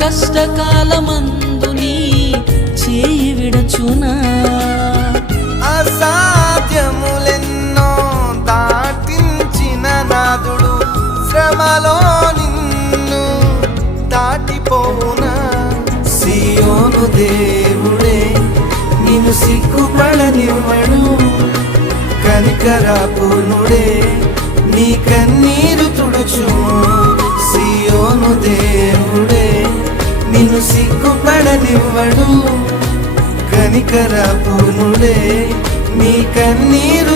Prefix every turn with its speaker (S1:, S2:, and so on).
S1: కష్టకాలమందు నీ చేయి విడచునా?
S2: అసాధ్యములెన్నో దాటించిన నాదుడు శ్రమలో నిన్ను దాటిపోవునా? సియోను దేవుడే నిన్ను సిగ్గుపడనివ్వడు. కనికరాపునుడే నీ కన్నీరు తుడుచు సియోను దేవుడే నిన్ను సిగ్గుపడనివ్వడు కనికరాపునుడే నీ కన్నీరు